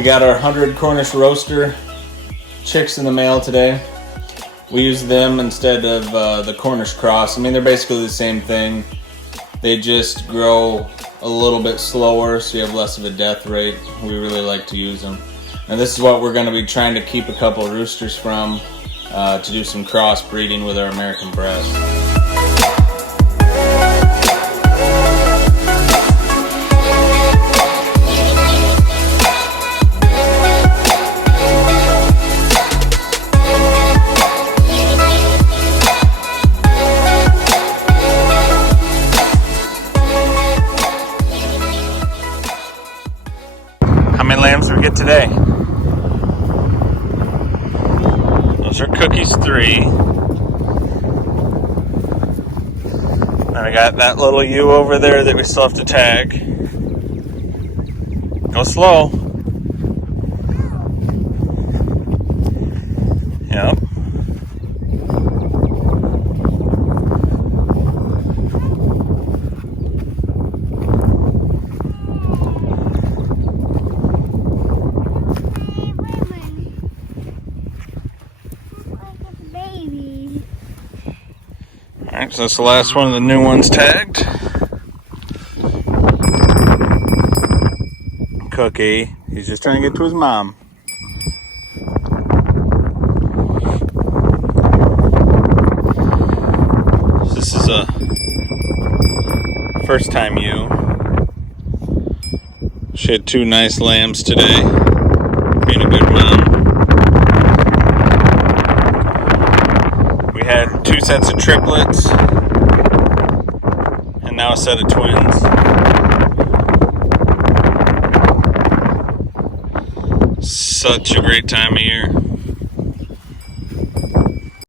We got our 100 Cornish rooster chicks in the mail today. We use them instead of the Cornish cross. I mean, they're basically the same thing. They just grow a little bit slower, so you have less of a death rate. We really like to use them. And this is what we're going to be trying to keep a couple roosters from, to do some cross breeding with our American Brest. How many lambs did we get today? Those are Cookie's 3. And I got that little ewe over there that we still have to tag. Go slow. Yep. Alright, so that's the last one of the new ones tagged. Cookie, he's just trying to get to his mom. This is a first time ewe. She had 2 nice lambs today, being a good mom. We had 2 sets of triplets, and now a set of twins. Such a great time of year.